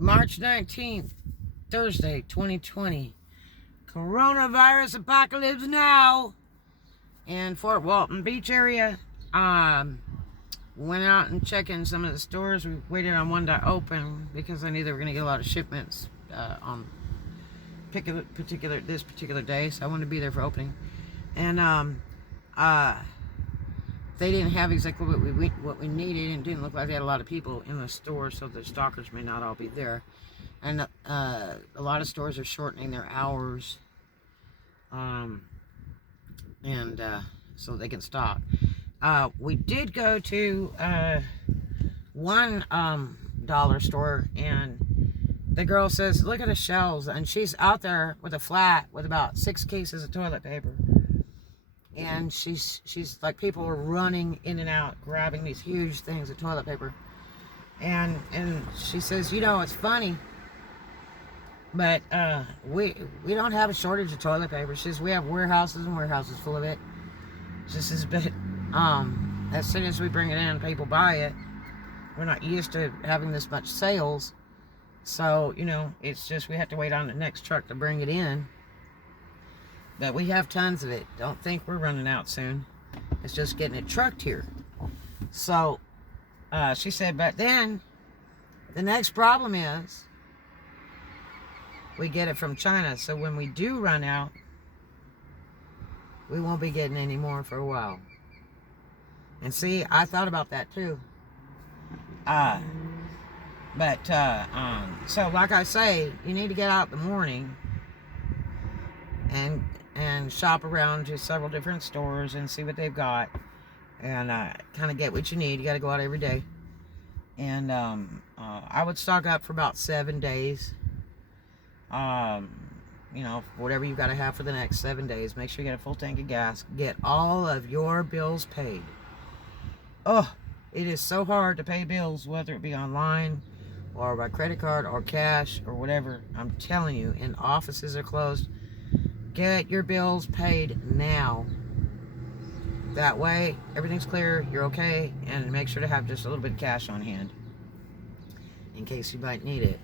March 19th, Thursday, 2020. Coronavirus apocalypse now. In Fort Walton Beach area. Went out and checked in some of the stores. We waited on one to open because I knew they were going to get a lot of shipments on this particular day. So I wanted to be there for opening. And they didn't have exactly what we needed, and didn't look like they had a lot of people in the store, so the stalkers may not all be there. And a lot of stores are shortening their hours, so they can stock. We did go to one dollar store, and the girl says, "Look at the shelves," and she's out there with a flat with about 6 cases of toilet paper. And she's like, people are running in and out, grabbing these huge things of toilet paper. And she says, it's funny, but we don't have a shortage of toilet paper. She says, we have warehouses and warehouses full of it. She says, but as soon as we bring it in, people buy it. We're not used to having this much sales. So, it's just we have to wait on the next truck to bring it in. But we have tons of it. Don't think we're running out soon. It's just getting it trucked here. So, she said, but then, the next problem is, we get it from China. So when we do run out, we won't be getting any more for a while. And see, I thought about that too. So like I say, you need to get out in the morning and shop around to several different stores and see what they've got, and kind of get what you need. You got to go out every day, and I would stock up for about 7 days. Whatever you got to have for the next 7 days. Make sure you get a full tank of gas. Get all of your bills paid. Oh, it is so hard to pay bills, whether it be online or by credit card or cash or whatever. I'm telling you, and offices are closed. Get your bills paid now. That way, everything's clear, you're okay, and make sure to have just a little bit of cash on hand in case you might need it.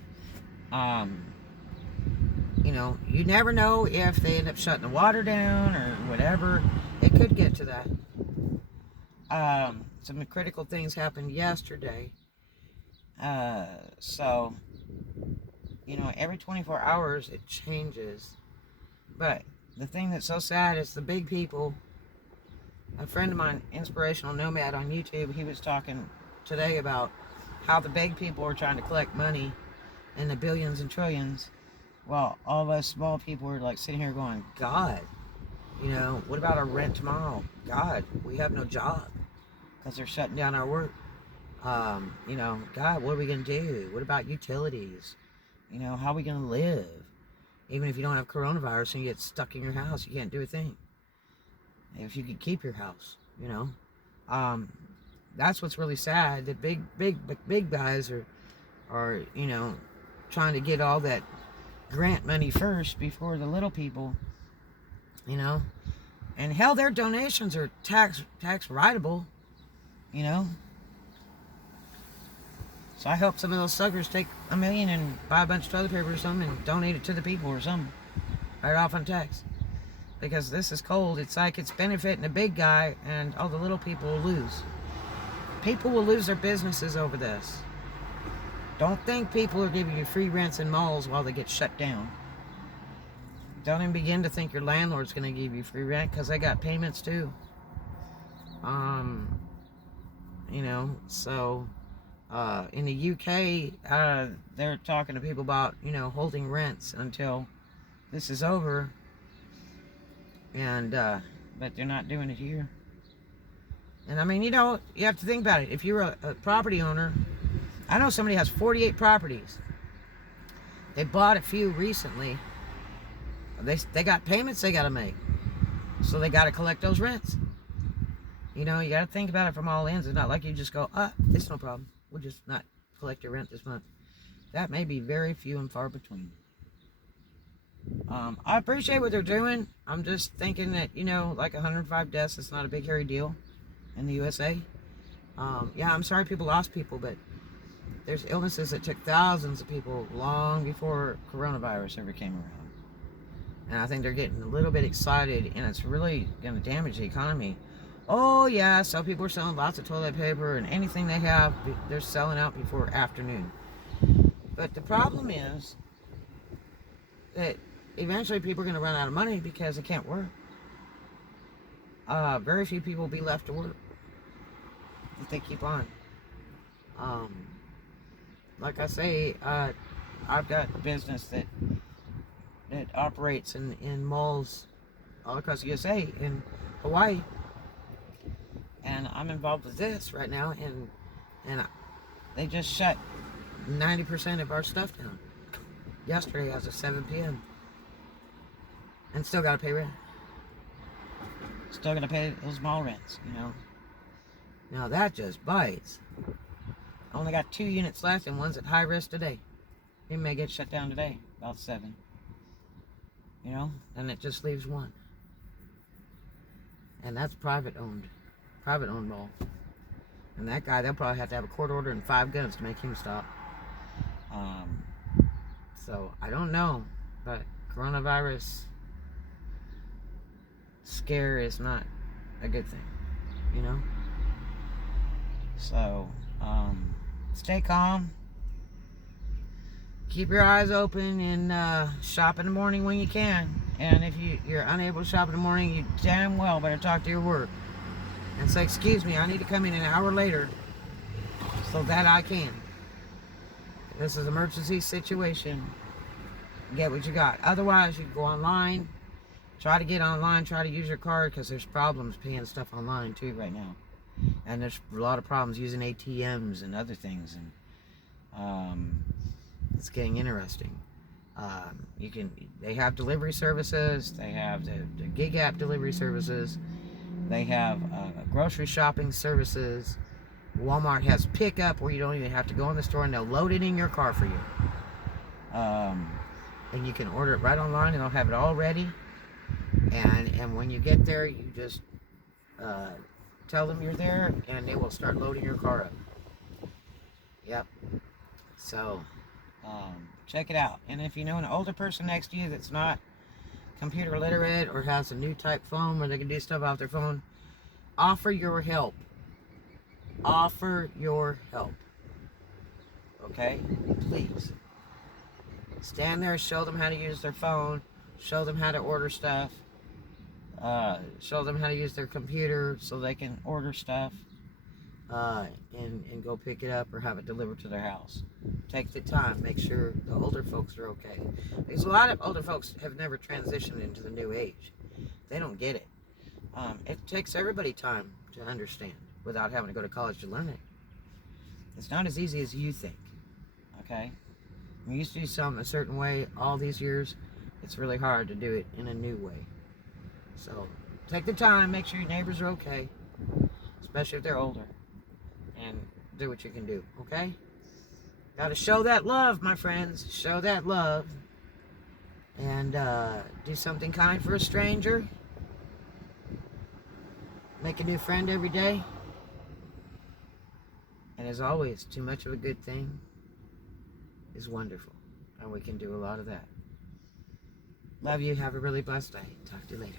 You never know if they end up shutting the water down or whatever. It could get to that. Some critical things happened yesterday. So, every 24 hours it changes. But the thing that's so sad is the big people. A friend of mine, Inspirational Nomad on YouTube, he was talking today about how the big people are trying to collect money in the billions and trillions, while all of us small people are like sitting here going, God, what about our rent tomorrow? God, we have no job because they're shutting down our work. God, what are we going to do? What about utilities? How are we going to live? Even if you don't have coronavirus and you get stuck in your house, you can't do a thing. If you could keep your house, that's what's really sad. The big guys are trying to get all that grant money first before the little people, and hell, their donations are tax writable, So I hope some of those suckers take $1 million and buy a bunch of toilet paper or something and donate it to the people or something. Right off on tax. Because this is cold. It's like it's benefiting the big guy, and all the little people will lose. People will lose their businesses over this. Don't think people are giving you free rents in malls while they get shut down. Don't even begin to think your landlord's going to give you free rent, because they got payments too. So... in the UK, they're talking to people about, holding rents until this is over. And, but they're not doing it here. And I mean, you have to think about it. If you're a property owner, I know somebody has 48 properties. They bought a few recently. They got payments they got to make. So they got to collect those rents. You got to think about it from all ends. It's not like you just go, it's no problem. We'll just not collect your rent this month. That may be very few and far between. I appreciate what they're doing. I'm just thinking that, like 105 deaths, it's not a big hairy deal in the USA. Yeah, I'm sorry people lost people, but there's illnesses that took thousands of people long before coronavirus ever came around. And I think they're getting a little bit excited, and it's really going to damage the economy. Oh yeah, so people are selling lots of toilet paper and anything they have, they're selling out before afternoon. But the problem is that eventually people are going to run out of money because they can't work. Very few people will be left to work if they keep on. Like I say, I've got a business that operates in malls all across the USA, in Hawaii, and I'm involved with this right now, and they just shut 90% of our stuff down yesterday as of 7 p.m. and still gotta pay rent. Still gotta pay those mall rents, you know. Now that just bites. I only got 2 units left, and one's at high risk today. It may get shut down today, about 7. You know, and it just leaves one. And that's private owned mall. And that guy, they'll probably have to have a court order and 5 guns to make him stop. So I don't know, but coronavirus scare is not a good thing, you know. So stay calm. Keep your eyes open, and shop in the morning when you can. And if you're unable to shop in the morning, you damn well better talk to your work and say, excuse me, I need to come in an hour later so that I can. This is an emergency situation. Get what you got. Otherwise, you can go online. Try to get online. Try to use your card, because there's problems paying stuff online too right now. And there's a lot of problems using ATMs and other things. And it's getting interesting. They have delivery services. They have the gig app delivery services. They have grocery shopping services. Walmart has pickup, where you don't even have to go in the store, and they'll load it in your car for you. And you can order it right online, and they'll have it all ready. And when you get there, you just tell them you're there, and they will start loading your car up. Yep. So check it out. And if you know an older person next to you that's not computer literate, or has a new type phone where they can do stuff off their phone, offer your help. Offer your help. Okay? Please. Stand there, show them how to use their phone, show them how to order stuff, show them how to use their computer so they can order stuff, and go pick it up or have it delivered to their house. Take the time. Make sure the older folks are okay. Because a lot of older folks have never transitioned into the new age. They don't get it. It takes everybody time to understand without having to go to college to learn it. It's not as easy as you think. Okay? We used to do something a certain way all these years. It's really hard to do it in a new way. So take the time. Make sure your neighbors are okay, especially if they're older, and do what you can do. Okay? Got to show that love, my friends. Show that love. And do something kind for a stranger. Make a new friend every day. And as always, too much of a good thing is wonderful. And we can do a lot of that. Love you. Have a really blessed day. Talk to you later.